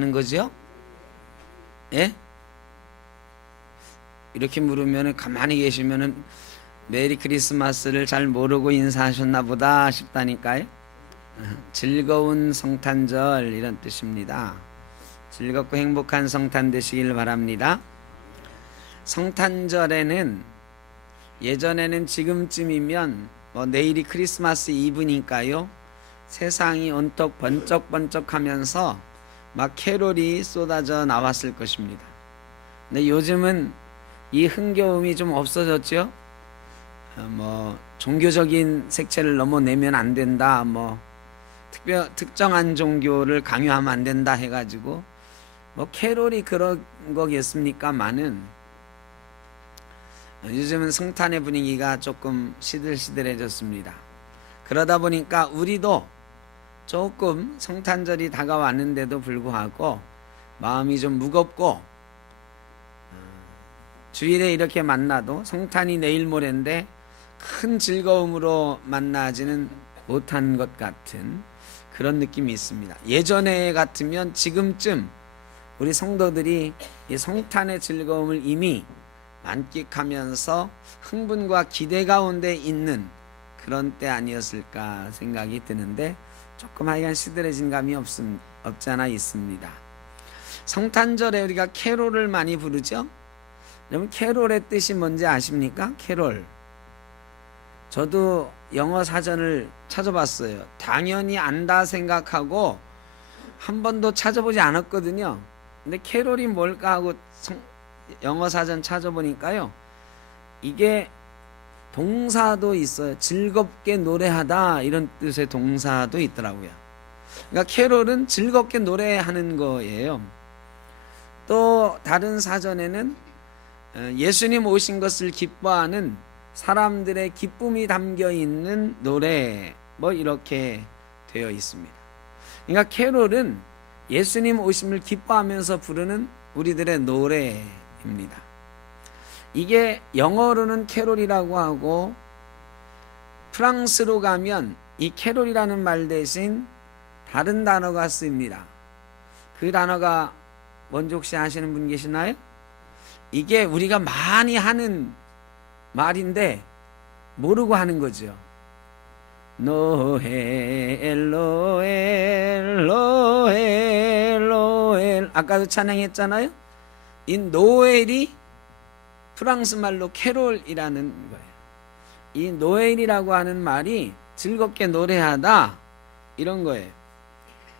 인사하는 거죠? 예? 이렇게 물으면 가만히 계시면은 메리 크리스마스를 잘 모르고 인사하셨나 보다 싶다니까요. 즐거운 성탄절 이런 뜻입니다. 즐겁고 행복한 성탄 되시길 바랍니다. 성탄절에는 예전에는 지금쯤이면 내일이 크리스마스 이브니까요, 세상이 온통 번쩍번쩍하면서 막 캐롤이 쏟아져 나왔을 것입니다. 근데 요즘은 이 흥겨움이 좀 없어졌죠. 종교적인 색채를 너무 내면 안 된다, 특정한 종교를 강요하면 안 된다 해가지고 캐롤이 그런 거겠습니까마는 요즘은 성탄의 분위기가 조금 시들시들해졌습니다. 그러다 보니까 우리도 조금 성탄절이 다가왔는데도 불구하고 마음이 좀 무겁고, 주일에 이렇게 만나도 성탄이 내일 모레인데 큰 즐거움으로 만나지는 못한 것 같은 그런 느낌이 있습니다. 예전에 같으면 지금쯤 우리 성도들이 이 성탄의 즐거움을 이미 만끽하면서 흥분과 기대 가운데 있는 그런 때 아니었을까 생각이 드는데, 조금 하여간 시들해진 감이 없지 않아 있습니다. 성탄절에 우리가 캐롤을 많이 부르죠. 여러분, 캐롤의 뜻이 뭔지 아십니까? 캐롤. 저도 영어 사전을 찾아봤어요. 당연히 안다 생각하고 한 번도 찾아보지 않았거든요. 근데 캐롤이 뭘까 하고 영어 사전 찾아보니까요, 이게 동사도 있어요. 즐겁게 노래하다 이런 뜻의 동사도 있더라고요. 그러니까 캐롤은 즐겁게 노래하는 거예요. 또 다른 사전에는 예수님 오신 것을 기뻐하는 사람들의 기쁨이 담겨 있는 노래, 이렇게 되어 있습니다. 그러니까 캐롤은 예수님 오심을 기뻐하면서 부르는 우리들의 노래입니다. 이게 영어로는 캐롤이라고 하고, 프랑스로 가면 이 캐롤이라는 말 대신 다른 단어가 쓰입니다. 그 단어가 뭔지 혹시 아시는 분 계시나요? 이게 우리가 많이 하는 말인데 모르고 하는 거죠. 노엘 노엘 노엘 노엘. 아까도 찬양했잖아요. 이 노엘이 프랑스 말로 캐롤이라는 거예요. 이 노엘이라고 하는 말이 즐겁게 노래하다 이런 거예요.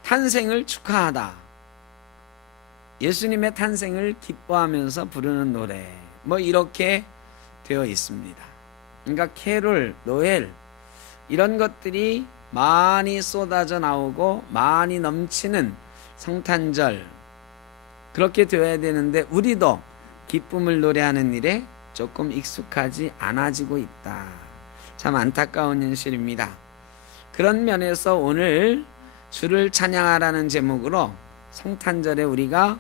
탄생을 축하하다, 예수님의 탄생을 기뻐하면서 부르는 노래, 이렇게 되어 있습니다. 그러니까 캐롤, 노엘 이런 것들이 많이 쏟아져 나오고 많이 넘치는 성탄절, 그렇게 되어야 되는데 우리도 기쁨을 노래하는 일에 조금 익숙하지 않아지고 있다. 참 안타까운 현실입니다. 그런 면에서 오늘 주를 찬양하라는 제목으로 성탄절에 우리가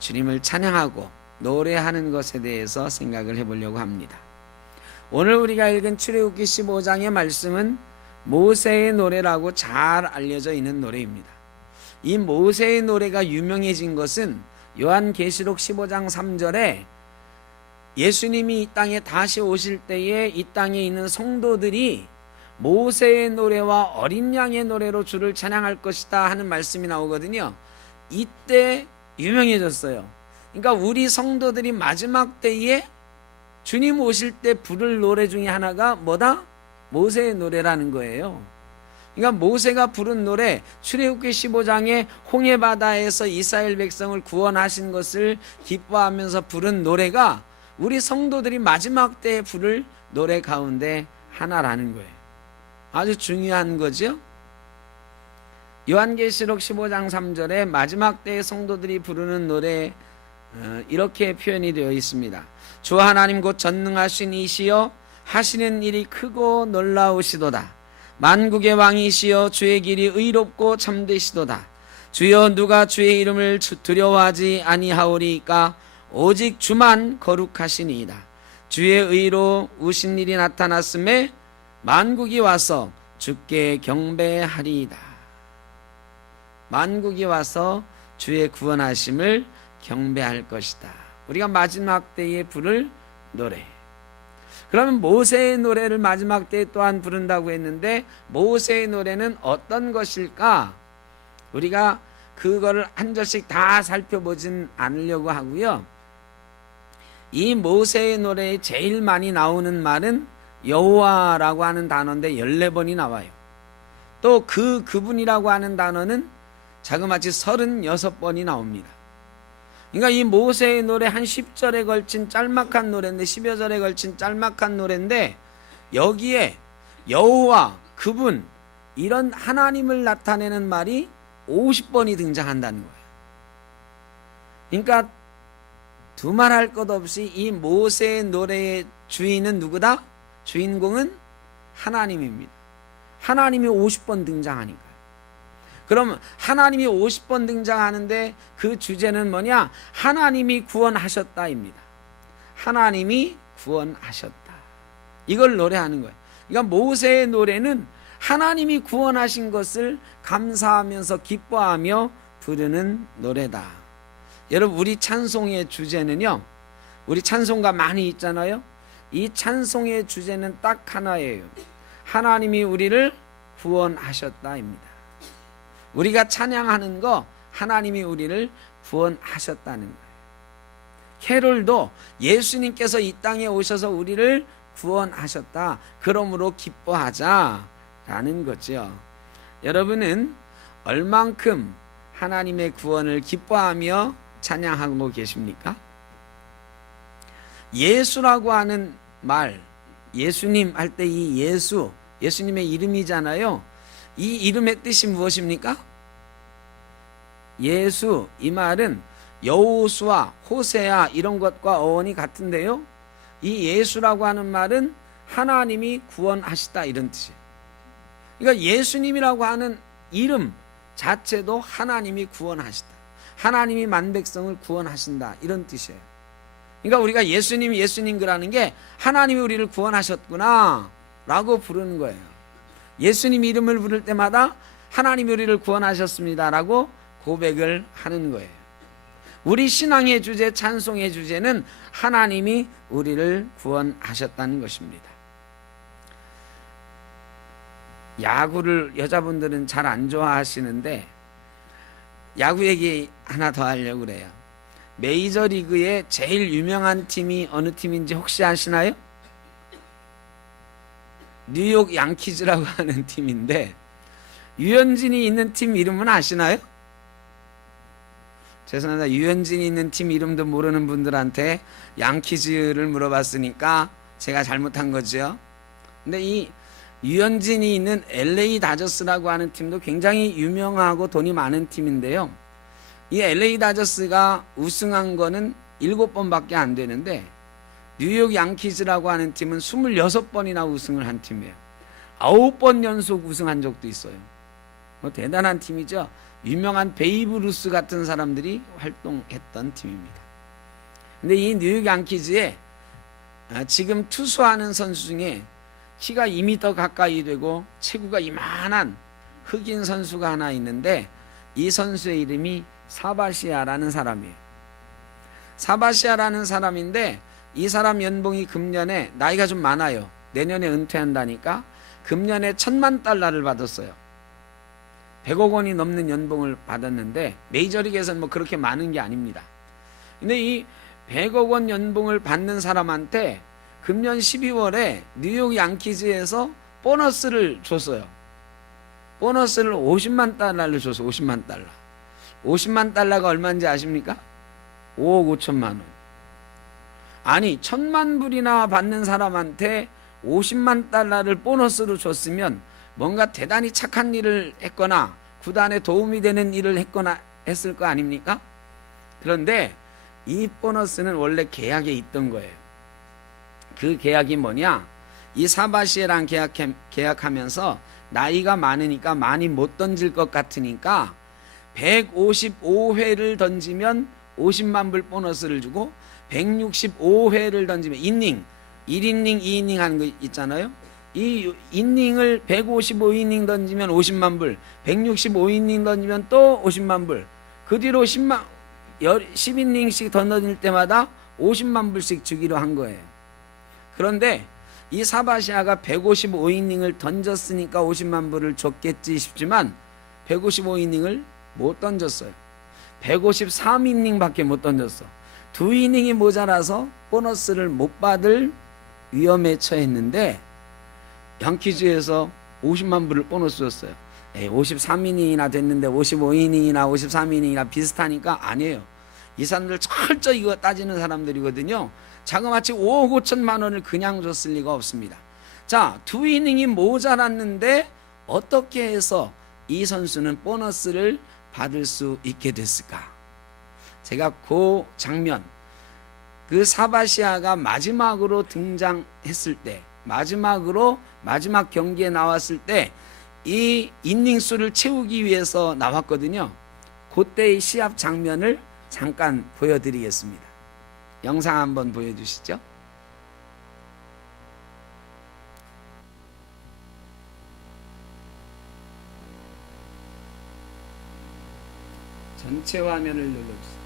주님을 찬양하고 노래하는 것에 대해서 생각을 해보려고 합니다. 오늘 우리가 읽은 출애굽기 15장의 말씀은 모세의 노래라고 잘 알려져 있는 노래입니다. 이 모세의 노래가 유명해진 것은 요한계시록 15장 3절에 예수님이 이 땅에 다시 오실 때에 이 땅에 있는 성도들이 모세의 노래와 어린 양의 노래로 주를 찬양할 것이다 하는 말씀이 나오거든요. 이때 유명해졌어요. 그러니까 우리 성도들이 마지막 때에 주님 오실 때 부를 노래 중에 하나가 뭐다? 모세의 노래라는 거예요. 그러니까 모세가 부른 노래, 출애굽기 15장에 홍해바다에서 이스라엘 백성을 구원하신 것을 기뻐하면서 부른 노래가 우리 성도들이 마지막 때에 부를 노래 가운데 하나라는 거예요. 아주 중요한 거죠. 요한계시록 15장 3절에 마지막 때의 성도들이 부르는 노래, 이렇게 표현이 되어 있습니다. 주 하나님 곧 전능하신 이시여 하시는 일이 크고 놀라우시도다. 만국의 왕이시여 주의 길이 의롭고 참되시도다. 주여 누가 주의 이름을 두려워하지 아니하오리까? 오직 주만 거룩하시니이다. 주의 의로 우신 일이 나타났음에 만국이 와서 주께 경배하리이다. 만국이 와서 주의 구원하심을 경배할 것이다. 우리가 마지막 때에 부를 노래. 그러면 모세의 노래를 마지막 때에 또한 부른다고 했는데 모세의 노래는 어떤 것일까? 우리가 그거를 한 절씩 다 살펴보진 않으려고 하고요. 이 모세의 노래에 제일 많이 나오는 말은 여호와라고 하는 단어인데 14번이 나와요. 또 그분이라고 하는 단어는 자그마치 36번이 나옵니다. 그러니까 이 모세의 노래 한 10절에 걸친 짤막한 노래인데 10여 절에 걸친 짤막한 노래인데 여기에 여호와, 그분 이런 하나님을 나타내는 말이 50번이 등장한다는 거예요. 그러니까 두말할 것 없이 이 모세의 노래의 주인은 누구다? 주인공은 하나님입니다. 하나님이 50번 등장하니까요. 그럼 하나님이 50번 등장하는데 그 주제는 뭐냐? 하나님이 구원하셨다입니다. 하나님이 구원하셨다. 이걸 노래하는 거예요. 그러니까 모세의 노래는 하나님이 구원하신 것을 감사하면서 기뻐하며 부르는 노래다. 여러분, 우리 찬송의 주제는요, 우리 찬송가 많이 있잖아요. 이 찬송의 주제는 딱 하나예요. 하나님이 우리를 구원하셨다입니다. 우리가 찬양하는 거 하나님이 우리를 구원하셨다는 거예요. 캐롤도 예수님께서 이 땅에 오셔서 우리를 구원하셨다. 그러므로 기뻐하자라는 거죠. 여러분은 얼만큼 하나님의 구원을 기뻐하며 찬양하고 계십니까? 예수라고 하는 말, 예수님 할 때 이 예수, 예수님의 이름이잖아요. 이 이름의 뜻이 무엇입니까? 예수, 이 말은 여호수아, 호세아 이런 것과 어원이 같은데요. 이 예수라고 하는 말은 하나님이 구원하시다 이런 뜻이에요. 그러니까 예수님이라고 하는 이름 자체도 하나님이 구원하시다. 하나님이 만백성을 구원하신다 이런 뜻이에요. 그러니까 우리가 예수님 그라는 게 하나님이 우리를 구원하셨구나 라고 부르는 거예요. 예수님 이름을 부를 때마다 하나님이 우리를 구원하셨습니다 라고 고백을 하는 거예요. 우리 신앙의 주제, 찬송의 주제는 하나님이 우리를 구원하셨다는 것입니다. 야구를 여자분들은 잘 안 좋아하시는데 야구 얘기 하나 더 하려고 그래요. 메이저리그의 제일 유명한 팀이 어느 팀인지 혹시 아시나요? 뉴욕 양키즈라고 하는 팀인데 유현진이 있는 팀 이름은 아시나요? 죄송합니다. 유현진이 있는 팀 이름도 모르는 분들한테 양키즈를 물어봤으니까 제가 잘못한 거죠. 근데 이 유현진이 있는 LA 다저스라고 하는 팀도 굉장히 유명하고 돈이 많은 팀인데요. 이 LA 다저스가 우승한 거는 7번밖에 안 되는데 뉴욕 양키즈라고 하는 팀은 26번이나 우승을 한 팀이에요. 9번 연속 우승한 적도 있어요. 대단한 팀이죠. 유명한 베이브 루스 같은 사람들이 활동했던 팀입니다. 근데 이 뉴욕 양키즈에 지금 투수하는 선수 중에 키가 2m 가까이 되고 체구가 이만한 흑인 선수가 하나 있는데 이 선수의 이름이 사바시아라는 사람이에요. 사바시아라는 사람인데 이 사람 연봉이 금년에 나이가 좀 많아요. 내년에 은퇴한다니까 금년에 $10,000,000를 받았어요. 100억 원이 넘는 연봉을 받았는데 메이저리그에서는 뭐 그렇게 많은 게 아닙니다. 근데 이 100억 원 연봉을 받는 사람한테 금년 12월에 뉴욕 양키즈에서 보너스를 줬어요. 보너스를 $500,000를 줬어. $500,000. $500,000가 얼마인지 아십니까? 5억 5천만 원. 아니 1,000만 불이나 받는 사람한테 $500,000를 보너스로 줬으면 뭔가 대단히 착한 일을 했거나 구단에 도움이 되는 일을 했거나 했을 거 아닙니까? 그런데 이 보너스는 원래 계약에 있던 거예요. 그 계약이 뭐냐? 이 사바시에랑 계약하면서 나이가 많으니까 많이 못 던질 것 같으니까 155회를 던지면 50만 불 보너스를 주고 165회를 던지면 이닝 1이닝 2이닝 하는 거 있잖아요. 이 이닝을 155이닝 던지면 50만 불, 165이닝 던지면 또 50만 불, 그 뒤로 10이닝씩 던질 때마다 50만 불씩 주기로 한 거예요. 그런데 이 사바시아가 155이닝을 던졌으니까 50만 불을 줬겠지 싶지만 155이닝을 못 던졌어요. 153이닝밖에 못 던졌어. 2이닝이 모자라서 보너스를 못 받을 위험에 처했는데 양키즈에서 50만 불을 보너스 줬어요. 53이닝이나 됐는데 55이닝이나 53이닝이나 비슷하니까 아니에요. 이 사람들 철저히 이거 따지는 사람들이거든요. 자그마치 5억 5천만 원을 그냥 줬을 리가 없습니다. 자, 2이닝이 모자랐는데 어떻게 해서 이 선수는 보너스를 받을 수 있게 됐을까? 제가 그 장면, 그 사바시아가 마지막으로 등장했을 때, 마지막 경기에 나왔을 때 이 이닝 수를 채우기 위해서 나왔거든요. 그때의 시합 장면을 잠깐 보여드리겠습니다. 영상 한번 보여주시죠. 전체 화면을 눌러주세요.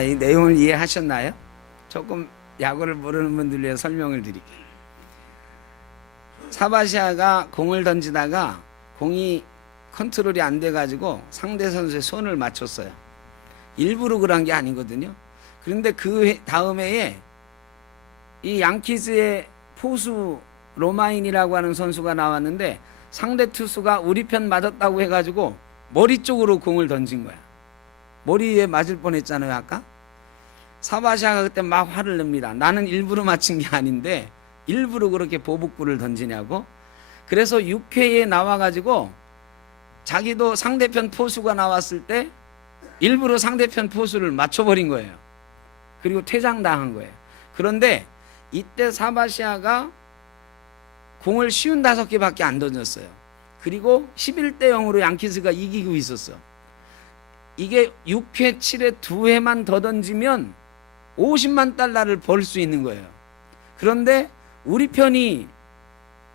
자, 이 내용을 이해하셨나요? 조금 야구를 모르는 분들 위해 설명을 드릴게요. 사바시아가 공을 던지다가 공이 컨트롤이 안 돼가지고 상대 선수의 손을 맞췄어요. 일부러 그런 게 아니거든요. 그런데 그 다음 해에 이 양키즈의 포수 로마인이라고 하는 선수가 나왔는데 상대 투수가 우리 편 맞았다고 해가지고 머리 쪽으로 공을 던진 거야. 머리에 맞을 뻔했잖아요 아까. 사바시아가 그때 막 화를 냅니다. 나는 일부러 맞힌 게 아닌데 일부러 그렇게 보복구를 던지냐고. 그래서 6회에 나와가지고 자기도 상대편 포수가 나왔을 때 일부러 상대편 포수를 맞춰버린 거예요. 그리고 퇴장당한 거예요. 그런데 이때 사바시아가 공을 55개밖에 안 던졌어요. 그리고 11대 0으로 양키즈가 이기고 있었어. 이게 6회, 7회 2회만 더 던지면 50만 달러를 벌 수 있는 거예요. 그런데 우리 편이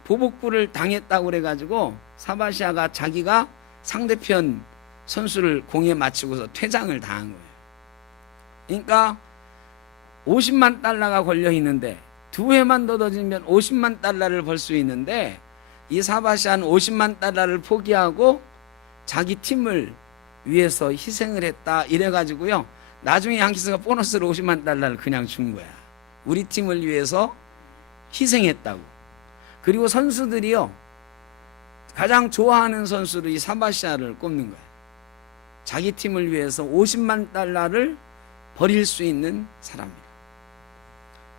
보복구를 당했다고 그래가지고 사바시아가 자기가 상대편 선수를 공에 맞추고서 퇴장을 당한 거예요. 그러니까 50만 달러가 걸려 있는데 2회만 더 던지면 50만 달러를 벌 수 있는데 이 사바시아는 50만 달러를 포기하고 자기 팀을 위해서 희생을 했다 이래가지고요. 나중에 양키즈가 보너스로 50만 달러를 그냥 준 거야. 우리 팀을 위해서 희생했다고. 그리고 선수들이요, 가장 좋아하는 선수로 이 사바시아를 꼽는 거야. 자기 팀을 위해서 50만 달러를 버릴 수 있는 사람이라.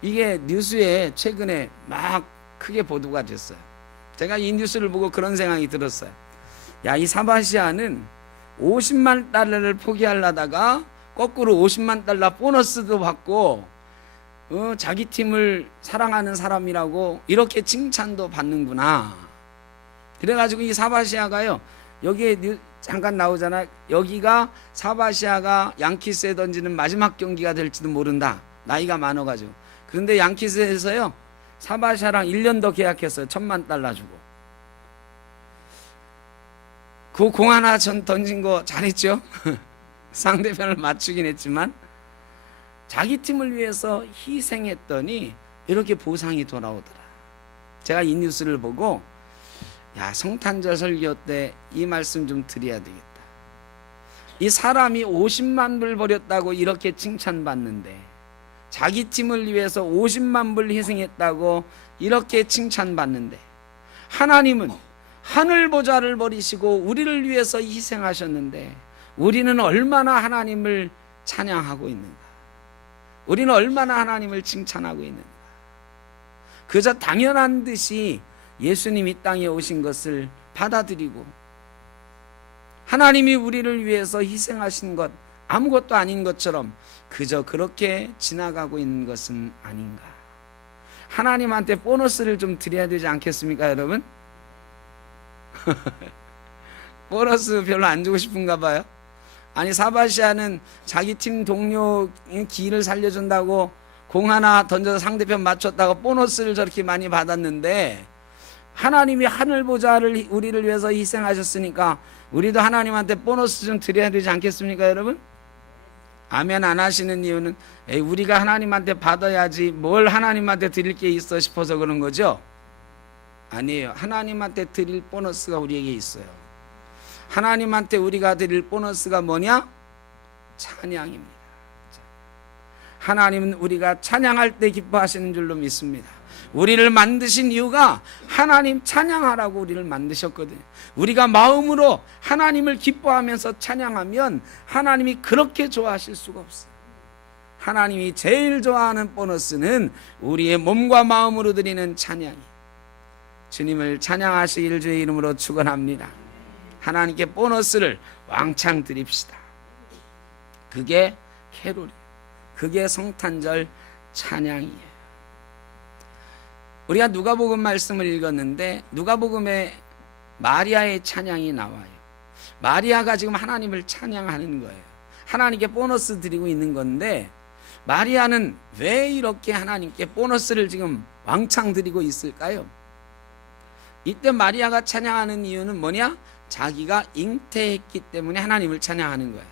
이게 뉴스에 최근에 막 크게 보도가 됐어요. 제가 이 뉴스를 보고 그런 생각이 들었어요. 야, 이 사바시아는 50만 달러를 포기하려다가 거꾸로 50만 달러 보너스도 받고 자기 팀을 사랑하는 사람이라고 이렇게 칭찬도 받는구나. 그래가지고 이 사바시아가요, 여기에 잠깐 나오잖아. 여기가 사바시아가 양키스에 던지는 마지막 경기가 될지도 모른다. 나이가 많아가지고. 그런데 양키스에서요, 사바시아랑 1년 더 계약했어요. 1,000만 달러 주고. 그 공 하나 전 던진 거 잘했죠. 상대편을 맞추긴 했지만 자기 팀을 위해서 희생했더니 이렇게 보상이 돌아오더라. 제가 이 뉴스를 보고, 야, 성탄절 설교 때 이 말씀 좀 드려야 되겠다. 이 사람이 50만 불 버렸다고 이렇게 칭찬받는데, 자기 팀을 위해서 50만 불 희생했다고 이렇게 칭찬받는데, 하나님은 하늘 보좌를 버리시고 우리를 위해서 희생하셨는데 우리는 얼마나 하나님을 찬양하고 있는가? 우리는 얼마나 하나님을 칭찬하고 있는가? 그저 당연한 듯이 예수님 이 땅에 오신 것을 받아들이고 하나님이 우리를 위해서 희생하신 것 아무것도 아닌 것처럼 그저 그렇게 지나가고 있는 것은 아닌가? 하나님한테 보너스를 좀 드려야 되지 않겠습니까, 여러분? 보너스 별로 안 주고 싶은가 봐요. 아니, 사바시아는 자기 팀 동료 기를 살려준다고 공 하나 던져서 상대편 맞췄다고 보너스를 저렇게 많이 받았는데, 하나님이 하늘 보좌를 우리를 위해서 희생하셨으니까 우리도 하나님한테 보너스 좀 드려야 되지 않겠습니까, 여러분? 아멘 안 하시는 이유는 우리가 하나님한테 받아야지 뭘 하나님한테 드릴 게 있어 싶어서 그런 거죠? 아니에요. 하나님한테 드릴 보너스가 우리에게 있어요. 하나님한테 우리가 드릴 보너스가 뭐냐? 찬양입니다. 하나님은 우리가 찬양할 때 기뻐하시는 줄로 믿습니다. 우리를 만드신 이유가 하나님 찬양하라고 우리를 만드셨거든요. 우리가 마음으로 하나님을 기뻐하면서 찬양하면 하나님이 그렇게 좋아하실 수가 없어요. 하나님이 제일 좋아하는 보너스는 우리의 몸과 마음으로 드리는 찬양이에요. 주님을 찬양하시기를 주의 이름으로 축원합니다. 하나님께 보너스를 왕창 드립시다. 그게 캐롤이에요. 그게 성탄절 찬양이에요. 우리가 누가복음 말씀을 읽었는데 누가복음에 마리아의 찬양이 나와요. 마리아가 지금 하나님을 찬양하는 거예요. 하나님께 보너스 드리고 있는 건데, 마리아는 왜 이렇게 하나님께 보너스를 지금 왕창 드리고 있을까요? 이때 마리아가 찬양하는 이유는 뭐냐? 자기가 잉태했기 때문에 하나님을 찬양하는 거예요.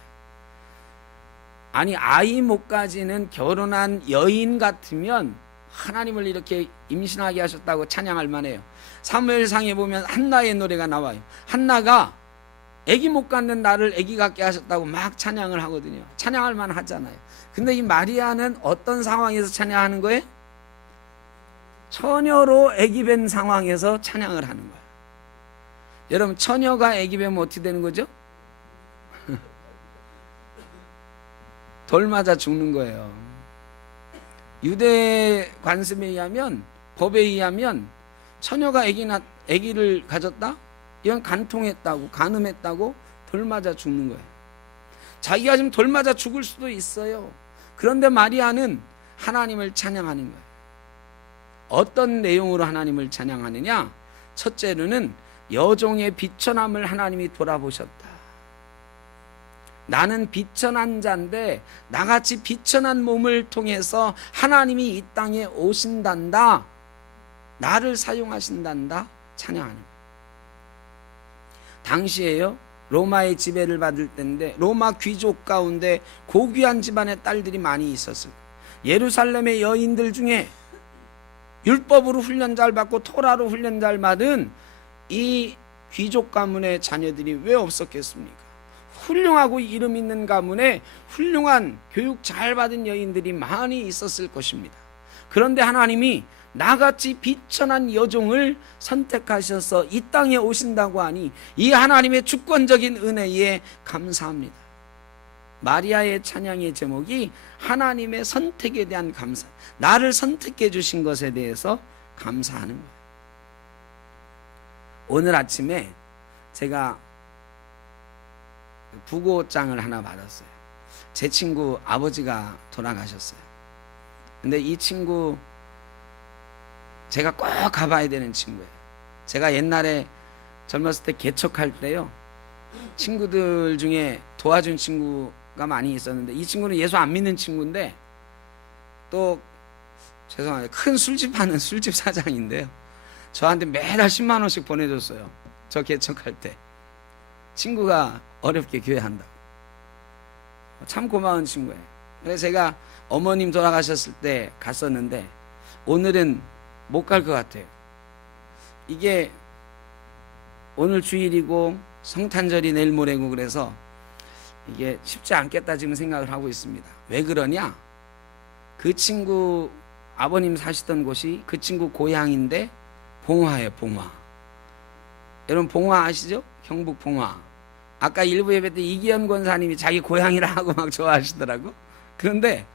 아니, 아이 못 가지는 결혼한 여인 같으면 하나님을 이렇게 임신하게 하셨다고 찬양할 만해요. 사무엘상에 보면 한나의 노래가 나와요. 한나가 아기 못 갖는 나를 아기 갖게 하셨다고 막 찬양을 하거든요. 찬양할 만하잖아요. 근데 이 마리아는 어떤 상황에서 찬양하는 거예요? 처녀로 아기 뵌 상황에서 찬양을 하는 거예요. 여러분, 처녀가 아기 뵈면 어떻게 되는 거죠? 돌 맞아 죽는 거예요. 유대 관습에 의하면, 법에 의하면 처녀가 아기를 가졌다? 이건 간통했다고, 간음했다고 돌 맞아 죽는 거예요. 자기가 지금 돌 맞아 죽을 수도 있어요. 그런데 마리아는 하나님을 찬양하는 거예요. 어떤 내용으로 하나님을 찬양하느냐? 첫째로는 여종의 비천함을 하나님이 돌아보셨다. 나는 비천한 자인데 나같이 비천한 몸을 통해서 하나님이 이 땅에 오신단다, 나를 사용하신단다 찬양하는 거예요. 당시에요, 로마의 지배를 받을 때인데 로마 귀족 가운데 고귀한 집안의 딸들이 많이 있었어요. 예루살렘의 여인들 중에 율법으로 훈련 잘 받고 토라로 훈련 잘 받은 이 귀족 가문의 자녀들이 왜 없었겠습니까? 훌륭하고 이름 있는 가문에 훌륭한 교육 잘 받은 여인들이 많이 있었을 것입니다. 그런데 하나님이 나같이 비천한 여종을 선택하셔서 이 땅에 오신다고 하니 이 하나님의 주권적인 은혜에 감사합니다. 마리아의 찬양의 제목이 하나님의 선택에 대한 감사, 나를 선택해 주신 것에 대해서 감사하는 거예요. 오늘 아침에 제가 부고장을 하나 받았어요. 제 친구 아버지가 돌아가셨어요. 근데 이 친구 제가 꼭 가봐야 되는 친구예요. 제가 옛날에 젊었을 때 개척할 때요, 친구들 중에 도와준 친구가 많이 있었는데, 이 친구는 예수 안 믿는 친구인데 또 죄송합니다, 큰 술집 하는 술집 사장인데요, 저한테 매달 10만 원씩 보내줬어요. 저 개척할 때. 친구가 어렵게 교회 한다고. 참 고마운 친구예요. 그래서 제가 어머님 돌아가셨을 때 갔었는데 오늘은 못 갈 것 같아요. 이게 오늘 주일이고 성탄절이 내일 모레고 그래서 이게 쉽지 않겠다 지금 생각을 하고 있습니다. 왜 그러냐? 그 친구 아버님 사시던 곳이 그 친구 고향인데 봉화예요. 봉화. 여러분 봉화 아시죠? 경북 봉화. 아까 일부 예배 때 이기현 권사님이 자기 고향이라 하고 막 좋아하시더라고. 그런데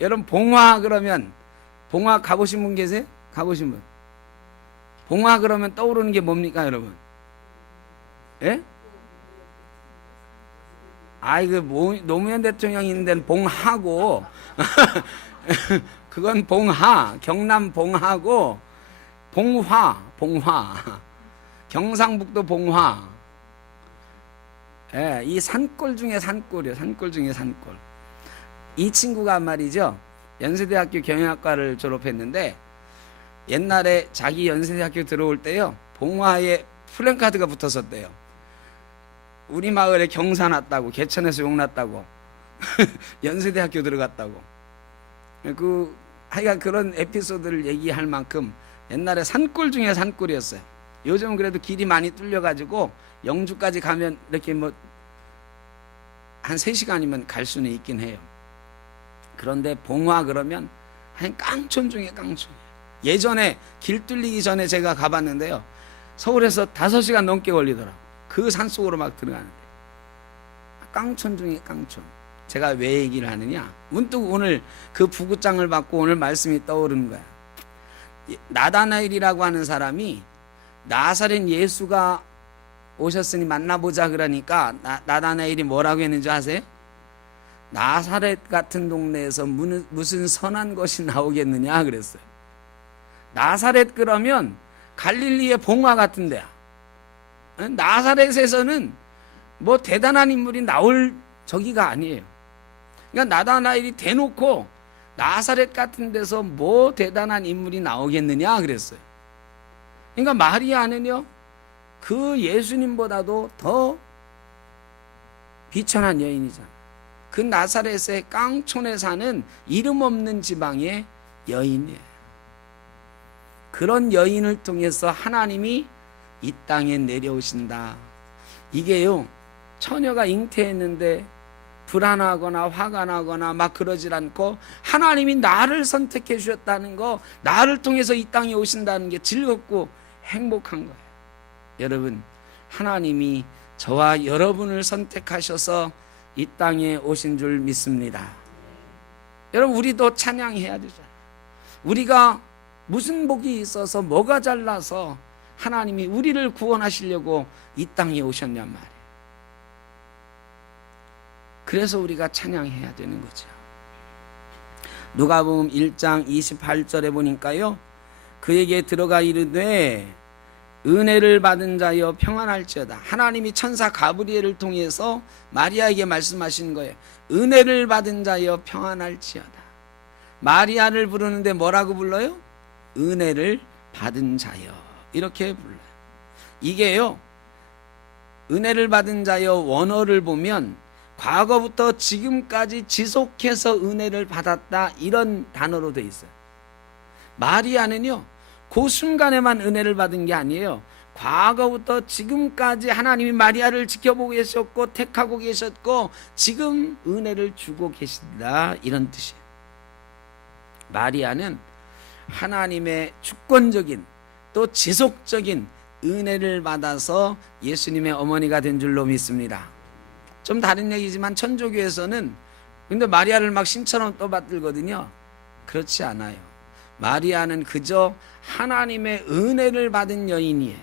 여러분 봉화 그러면, 봉화 가보신 분 계세요? 가보신 분? 봉화 그러면 떠오르는 게 뭡니까 여러분? 예? 노무현 대통령이 있는 데는 봉하고 그건 봉하, 경남 봉하고 봉화 경상북도 봉화. 예, 이 산골 중에 산골이에요. 산골 중에 산골. 이 친구가 말이죠, 연세대학교 경영학과를 졸업했는데 옛날에 자기 연세대학교 들어올 때요, 봉화에 플랜카드가 붙었었대요. 우리 마을에 경사 났다고, 개천에서 욕 났다고 연세대학교 들어갔다고. 하여간 그런 에피소드를 얘기할 만큼 옛날에 산골 중에 산골이었어요. 요즘은 그래도 길이 많이 뚫려가지고 영주까지 가면 이렇게 뭐 한 3시간이면 갈 수는 있긴 해요. 그런데 봉화 그러면 한 깡촌 중에 깡촌이에요. 예전에 길 뚫리기 전에 제가 가봤는데요, 서울에서 5시간 넘게 걸리더라고요. 그 산속으로 막 들어가는데 깡촌 중에 깡촌. 제가 왜 얘기를 하느냐, 문득 오늘 그 부구장을 받고 오늘 말씀이 떠오르는 거야. 나다나엘이라고 하는 사람이 나사렛 예수가 오셨으니 만나보자 그러니까 나다나엘이 뭐라고 했는지 아세요? 나사렛 같은 동네에서 무슨 선한 것이 나오겠느냐 그랬어요. 나사렛 그러면 갈릴리의 봉화 같은 데야. 나사렛에서는 뭐 대단한 인물이 나올 저기가 아니에요. 그러니까 나다나엘이 대놓고 나사렛 같은 데서 뭐 대단한 인물이 나오겠느냐 그랬어요. 그러니까 마리아는요, 그 예수님보다도 더 비천한 여인이잖아요. 그 나사렛의 깡촌에 사는 이름 없는 지방의 여인이에요. 그런 여인을 통해서 하나님이 이 땅에 내려오신다. 이게요, 처녀가 잉태했는데 불안하거나 화가 나거나 막 그러질 않고 하나님이 나를 선택해 주셨다는 거, 나를 통해서 이 땅에 오신다는 게 즐겁고 행복한 거예요. 여러분, 하나님이 저와 여러분을 선택하셔서 이 땅에 오신 줄 믿습니다. 여러분, 우리도 찬양해야 되잖아요. 우리가 무슨 복이 있어서 뭐가 잘나서 하나님이 우리를 구원하시려고 이 땅에 오셨냔 말이에요. 그래서 우리가 찬양해야 되는 거죠. 누가복음 1장 28절에 보니까요, 그에게 들어가 이르되 은혜를 받은 자여 평안할지어다. 하나님이 천사 가브리엘을 통해서 마리아에게 말씀하시는 거예요. 은혜를 받은 자여 평안할지어다. 마리아를 부르는데 뭐라고 불러요? 은혜를 받은 자여, 이렇게 불러요. 이게요, 은혜를 받은 자여 원어를 보면 과거부터 지금까지 지속해서 은혜를 받았다, 이런 단어로 되어 있어요. 마리아는요, 그 순간에만 은혜를 받은 게 아니에요. 과거부터 지금까지 하나님이 마리아를 지켜보고 계셨고 택하고 계셨고 지금 은혜를 주고 계신다, 이런 뜻이에요. 마리아는 하나님의 주권적인 또 지속적인 은혜를 받아서 예수님의 어머니가 된 줄로 믿습니다. 좀 다른 얘기지만 천주교에서는 근데 마리아를 막 신처럼 떠받들거든요. 그렇지 않아요. 마리아는 그저 하나님의 은혜를 받은 여인이에요.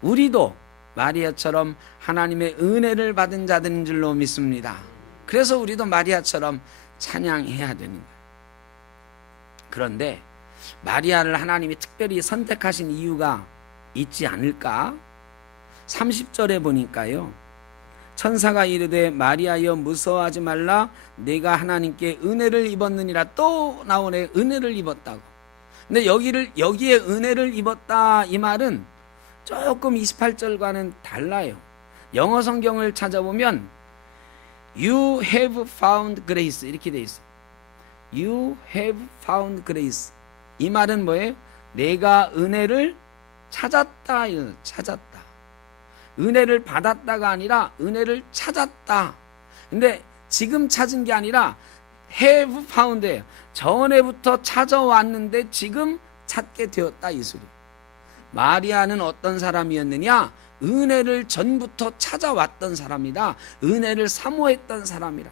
우리도 마리아처럼 하나님의 은혜를 받은 자들인 줄로 믿습니다. 그래서 우리도 마리아처럼 찬양해야 되는 거예요. 그런데 마리아를 하나님이 특별히 선택하신 이유가 있지 않을까? 30절에 보니까요, 천사가 이르되 마리아여 무서워하지 말라 내가 하나님께 은혜를 입었느니라. 또 나오네, 은혜를 입었다고. 근데 여기에 은혜를 입었다 이 말은 조금 28절과는 달라요. 영어 성경을 찾아보면 You have found grace 이렇게 돼 있어요. You have found grace. 이 말은 뭐예요? 내가 은혜를 찾았다. 찾았다. 은혜를 받았다가 아니라 은혜를 찾았다. 근데 지금 찾은 게 아니라 have found예요. 전에부터 찾아왔는데 지금 찾게 되었다 이 소리. 마리아는 어떤 사람이었느냐? 은혜를 전부터 찾아왔던 사람이다. 은혜를 사모했던 사람이라.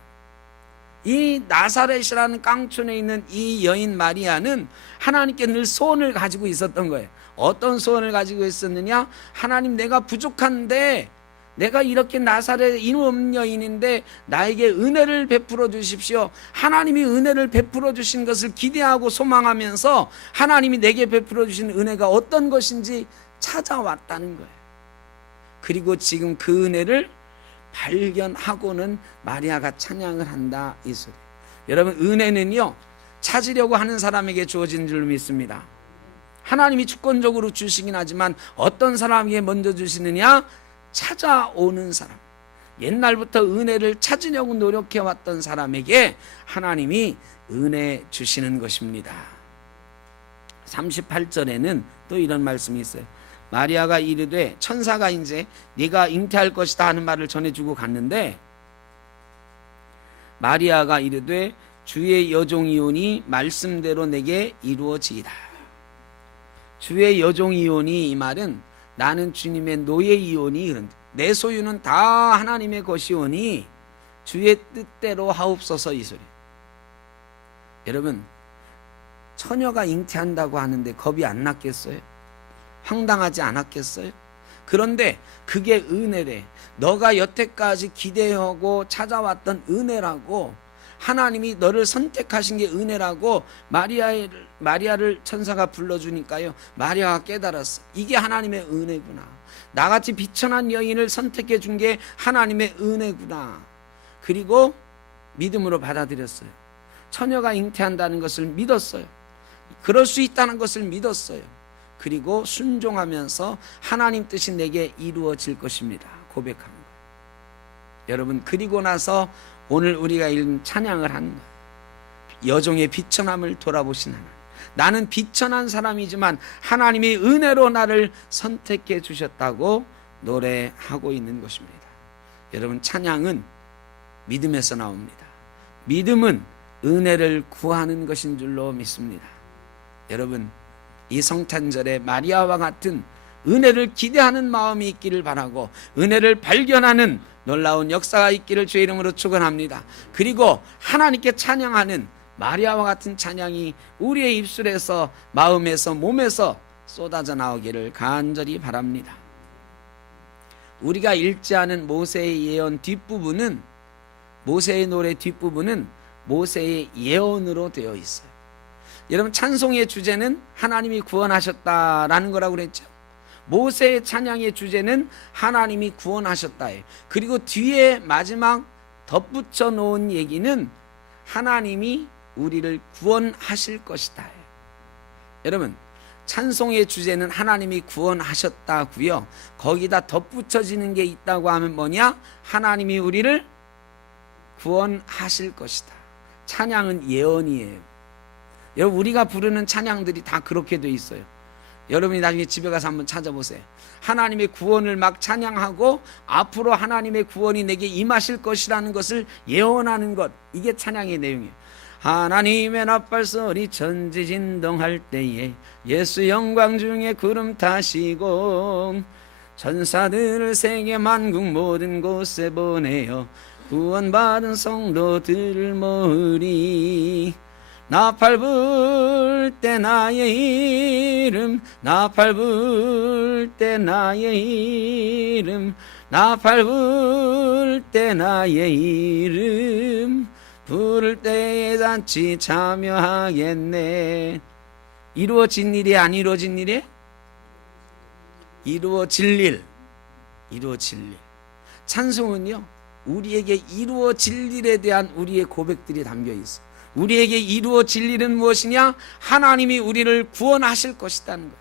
이 나사렛이라는 깡촌에 있는 이 여인 마리아는 하나님께 늘 소원을 가지고 있었던 거예요. 어떤 소원을 가지고 있었느냐? 하나님, 내가 부족한데, 내가 이렇게 나사렛 이름 없는 여인인데 나에게 은혜를 베풀어 주십시오. 하나님이 은혜를 베풀어 주신 것을 기대하고 소망하면서 하나님이 내게 베풀어 주신 은혜가 어떤 것인지 찾아왔다는 거예요. 그리고 지금 그 은혜를 발견하고는 마리아가 찬양을 한다 이 소리. 여러분, 은혜는요 찾으려고 하는 사람에게 주어진 줄 믿습니다. 하나님이 주권적으로 주시긴 하지만 어떤 사람에게 먼저 주시느냐? 찾아오는 사람. 옛날부터 은혜를 찾으려고 노력해왔던 사람에게 하나님이 은혜 주시는 것입니다. 38절에는 또 이런 말씀이 있어요. 마리아가 이르되, 천사가 이제 네가 잉태할 것이다 하는 말을 전해주고 갔는데, 마리아가 이르되 주의 여종이오니 말씀대로 내게 이루어지이다. 주의 여종이오니 이 말은 나는 주님의 노예이오니, 내 소유는 다 하나님의 것이오니 주의 뜻대로 하옵소서 이 소리. 여러분, 처녀가 잉태한다고 하는데 겁이 안 났겠어요? 황당하지 않았겠어요? 그런데 그게 은혜래. 너가 여태까지 기대하고 찾아왔던 은혜라고, 하나님이 너를 선택하신 게 은혜라고 마리아를 천사가 불러주니까요, 마리아가 깨달았어. 이게 하나님의 은혜구나. 나같이 비천한 여인을 선택해 준 게 하나님의 은혜구나. 그리고 믿음으로 받아들였어요. 처녀가 잉태한다는 것을 믿었어요. 그럴 수 있다는 것을 믿었어요. 그리고 순종하면서 하나님 뜻이 내게 이루어질 것입니다 고백하는 거예요. 여러분, 그리고 나서 오늘 우리가 읽은 찬양을 하는 거예요. 여종의 비천함을 돌아보신 하나님. 나는 비천한 사람이지만 하나님이 은혜로 나를 선택해 주셨다고 노래하고 있는 것입니다. 여러분, 찬양은 믿음에서 나옵니다. 믿음은 은혜를 구하는 것인 줄로 믿습니다. 여러분, 이 성탄절에 마리아와 같은 은혜를 기대하는 마음이 있기를 바라고, 은혜를 발견하는 놀라운 역사가 있기를 주의 이름으로 축원합니다. 그리고 하나님께 찬양하는 마리아와 같은 찬양이 우리의 입술에서, 마음에서, 몸에서 쏟아져 나오기를 간절히 바랍니다. 우리가 읽지 않은 모세의 예언 뒷부분은, 모세의 노래 뒷부분은 모세의 예언으로 되어 있어요. 여러분, 찬송의 주제는 하나님이 구원하셨다라는 거라고 그랬죠. 모세의 찬양의 주제는 하나님이 구원하셨다예요. 그리고 뒤에 마지막 덧붙여 놓은 얘기는 하나님이 우리를 구원하실 것이다. 여러분, 찬송의 주제는 하나님이 구원하셨다고요. 거기다 덧붙여지는 게 있다고 하면 뭐냐? 하나님이 우리를 구원하실 것이다. 찬양은 예언이에요. 여러분, 우리가 부르는 찬양들이 다 그렇게 돼 있어요. 여러분이 나중에 집에 가서 한번 찾아보세요. 하나님의 구원을 막 찬양하고 앞으로 하나님의 구원이 내게 임하실 것이라는 것을 예언하는 것, 이게 찬양의 내용이에요. 하나님의 나팔소리 천지진동할 때에 예수 영광 중에 구름 타시고 천사들을 세계 만국 모든 곳에 보내어 구원받은 성도들을 모으리. 나팔 불 때 나의 이름, 나팔 불 때 나의 이름, 나팔 불 때 나의 이름 부를 때에 잔치 참여하겠네. 이루어진 일이 안 이루어진 일이? 이루어질 일. 이루어질 일. 찬송은요, 우리에게 이루어질 일에 대한 우리의 고백들이 담겨 있어. 우리에게 이루어질 일은 무엇이냐? 하나님이 우리를 구원하실 것이라는 거예요.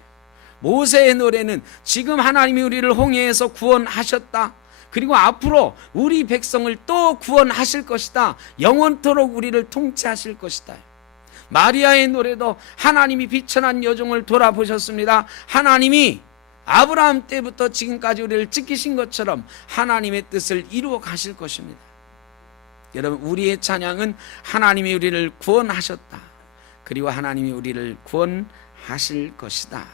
모세의 노래는 지금 하나님이 우리를 홍해에서 구원하셨다. 그리고 앞으로 우리 백성을 또 구원하실 것이다. 영원토록 우리를 통치하실 것이다. 마리아의 노래도 하나님이 비천한 여종을 돌아보셨습니다. 하나님이 아브라함 때부터 지금까지 우리를 지키신 것처럼 하나님의 뜻을 이루어 가실 것입니다. 여러분, 우리의 찬양은 하나님이 우리를 구원하셨다. 그리고 하나님이 우리를 구원하실 것이다.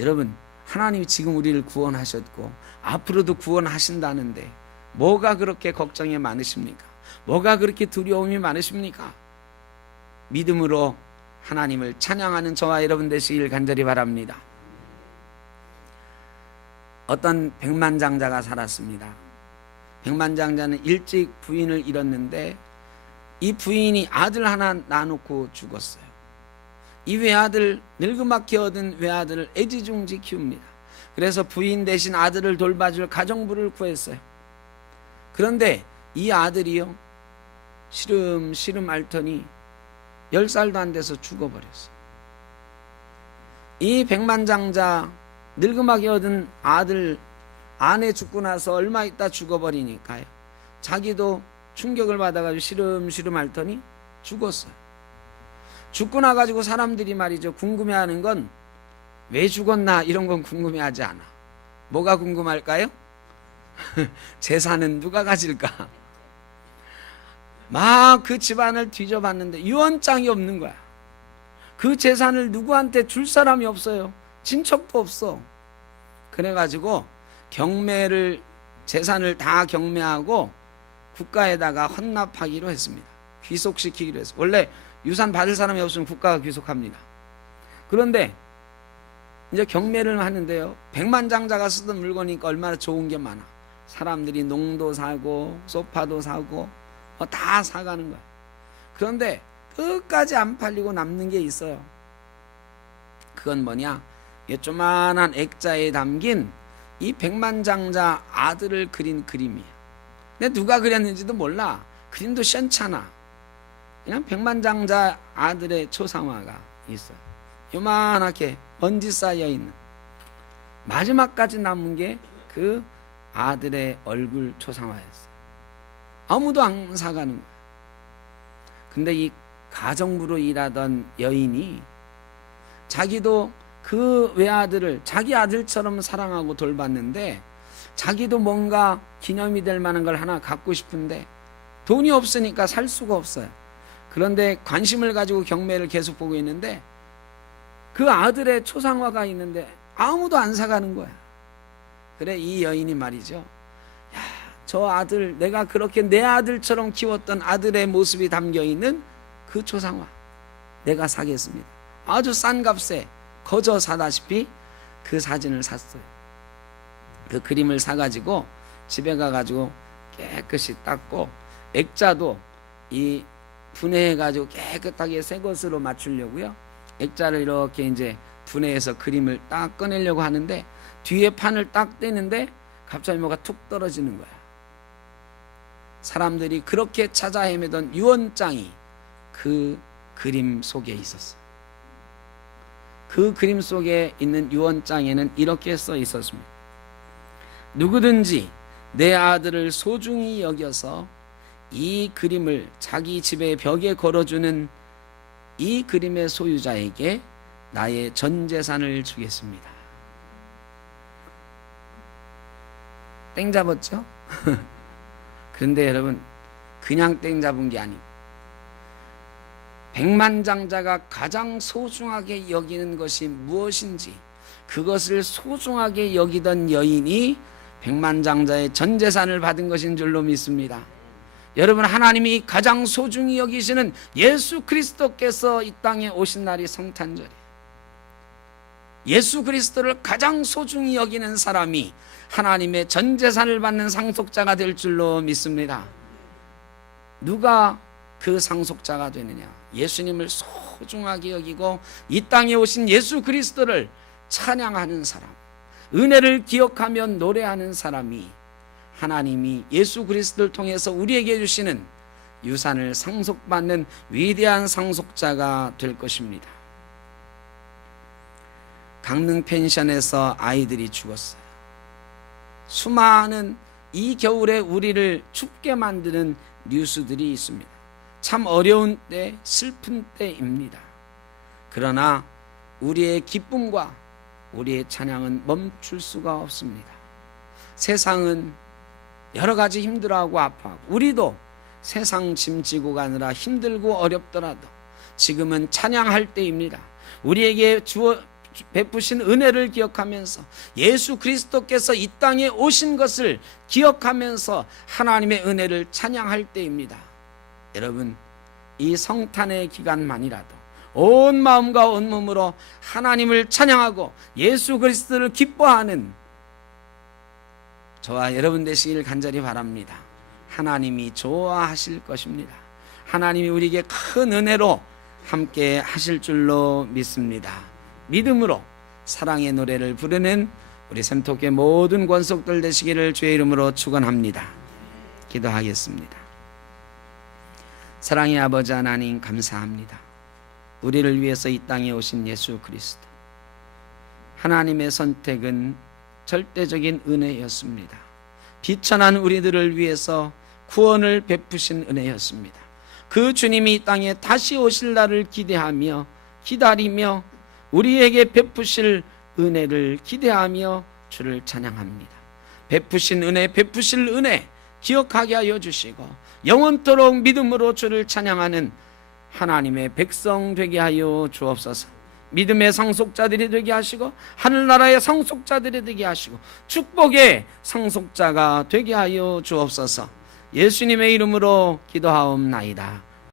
여러분, 하나님이 지금 우리를 구원하셨고 앞으로도 구원하신다는데 뭐가 그렇게 걱정이 많으십니까? 뭐가 그렇게 두려움이 많으십니까? 믿음으로 하나님을 찬양하는 저와 여러분 되시길 간절히 바랍니다. 어떤 백만장자가 살았습니다. 백만장자는 일찍 부인을 잃었는데 이 부인이 아들 하나 낳아놓고 죽었어요. 이 외아들, 늙음맞게 얻은 외아들을 애지중지 키웁니다. 그래서 부인 대신 아들을 돌봐줄 가정부를 구했어요. 그런데 이 아들이요, 시름시름 앓더니 10살도 안 돼서 죽어버렸어요. 이 백만장자 늙음하게 얻은 아들, 아내 죽고 나서 얼마 있다 죽어버리니까요, 자기도 충격을 받아가지고 시름시름 앓더니 죽었어요. 죽고 나가지고 사람들이 말이죠, 궁금해하는 건 왜 죽었나 이런 건 궁금해하지 않아. 뭐가 궁금할까요? 재산은 누가 가질까? 막 그 집안을 뒤져봤는데 유언장이 없는 거야. 그 재산을 누구한테 줄 사람이 없어요. 친척도 없어. 그래가지고 경매를, 재산을 다 경매하고 국가에다가 헌납하기로 했습니다. 귀속시키기로 했어요. 원래 유산 받을 사람이 없으면 국가가 귀속합니다. 그런데 이제 경매를 하는데요, 백만장자가 쓰던 물건이니까 얼마나 좋은 게 많아. 사람들이 농도 사고 소파도 사고 다 사가는 거야. 그런데 끝까지 안 팔리고 남는 게 있어요. 그건 뭐냐? 이 조만한 액자에 담긴 이 백만장자 아들을 그린 그림이에요. 근데 누가 그렸는지도 몰라. 그림도 시원찮아. 그냥 백만장자 아들의 초상화가 있어요. 요만하게 먼지 쌓여있는, 마지막까지 남은 게 그 아들의 얼굴 초상화였어요. 아무도 안 사가는 거예요. 근데 이 가정부로 일하던 여인이 자기도 그 외아들을 자기 아들처럼 사랑하고 돌봤는데 자기도 뭔가 기념이 될 만한 걸 하나 갖고 싶은데 돈이 없으니까 살 수가 없어요. 그런데 관심을 가지고 경매를 계속 보고 있는데 그 아들의 초상화가 있는데 아무도 안 사가는 거야. 그래, 이 여인이 말이죠, 야, 저 아들, 내가 그렇게 내 아들처럼 키웠던 아들의 모습이 담겨있는 그 초상화 내가 사겠습니다. 아주 싼 값에 거저 사다시피 그 사진을 샀어요. 그 그림을 사가지고 집에 가가지고 깨끗이 닦고 액자도 이 분해해가지고 깨끗하게 새 것으로 맞추려고요, 액자를 이렇게 이제 분해해서 그림을 딱 꺼내려고 하는데 뒤에 판을 딱 떼는데 갑자기 뭐가 툭 떨어지는 거야. 사람들이 그렇게 찾아 헤매던 유언장이 그 그림 속에 있었어요. 그 그림 속에 있는 유언장에는 이렇게 써 있었습니다. 누구든지 내 아들을 소중히 여겨서 이 그림을 자기 집의 벽에 걸어주는 이 그림의 소유자에게 나의 전 재산을 주겠습니다. 땡 잡았죠? 그런데 여러분, 그냥 땡 잡은 게 아니고 백만장자가 가장 소중하게 여기는 것이 무엇인지 그것을 소중하게 여기던 여인이 백만장자의 전 재산을 받은 것인 줄로 믿습니다. 여러분, 하나님이 가장 소중히 여기시는 예수 그리스도께서 이 땅에 오신 날이 성탄절이에요. 예수 그리스도를 가장 소중히 여기는 사람이 하나님의 전 재산을 받는 상속자가 될 줄로 믿습니다. 누가 그 상속자가 되느냐? 예수님을 소중하게 여기고 이 땅에 오신 예수 그리스도를 찬양하는 사람, 은혜를 기억하며 노래하는 사람이 하나님이 예수 그리스도를 통해서 우리에게 주시는 유산을 상속받는 위대한 상속자가 될 것입니다. 강릉 펜션에서 아이들이 죽었어요. 수많은 이 겨울에 우리를 춥게 만드는 뉴스들이 있습니다. 참 어려운 때, 슬픈 때입니다. 그러나 우리의 기쁨과 우리의 찬양은 멈출 수가 없습니다. 세상은 여러 가지 힘들어하고 아파하고, 우리도 세상 짐 지고 가느라 힘들고 어렵더라도 지금은 찬양할 때입니다. 우리에게 베푸신 은혜를 기억하면서 예수 그리스도께서 이 땅에 오신 것을 기억하면서 하나님의 은혜를 찬양할 때입니다. 여러분, 이 성탄의 기간만이라도 온 마음과 온 몸으로 하나님을 찬양하고 예수 그리스도를 기뻐하는 저와 여러분 되시길 간절히 바랍니다. 하나님이 좋아하실 것입니다. 하나님이 우리에게 큰 은혜로 함께 하실 줄로 믿습니다. 믿음으로 사랑의 노래를 부르는 우리 샘토교회 모든 권속들 되시기를 주의 이름으로 축원합니다. 기도하겠습니다. 사랑의 아버지 하나님, 감사합니다. 우리를 위해서 이 땅에 오신 예수 그리스도, 하나님의 선택은 절대적인 은혜였습니다. 비천한 우리들을 위해서 구원을 베푸신 은혜였습니다. 그 주님이 이 땅에 다시 오실 날을 기대하며 기다리며 우리에게 베푸실 은혜를 기대하며 주를 찬양합니다. 베푸신 은혜, 베푸실 은혜 기억하게 하여 주시고 영원토록 믿음으로 주를 찬양하는 하나님의 백성 되게 하여 주옵소서. 믿음의 상속자들이 되게 하시고 하늘나라의 상속자들이 되게 하시고 축복의 상속자가 되게 하여 주옵소서. 예수님의 이름으로 기도하옵나이다.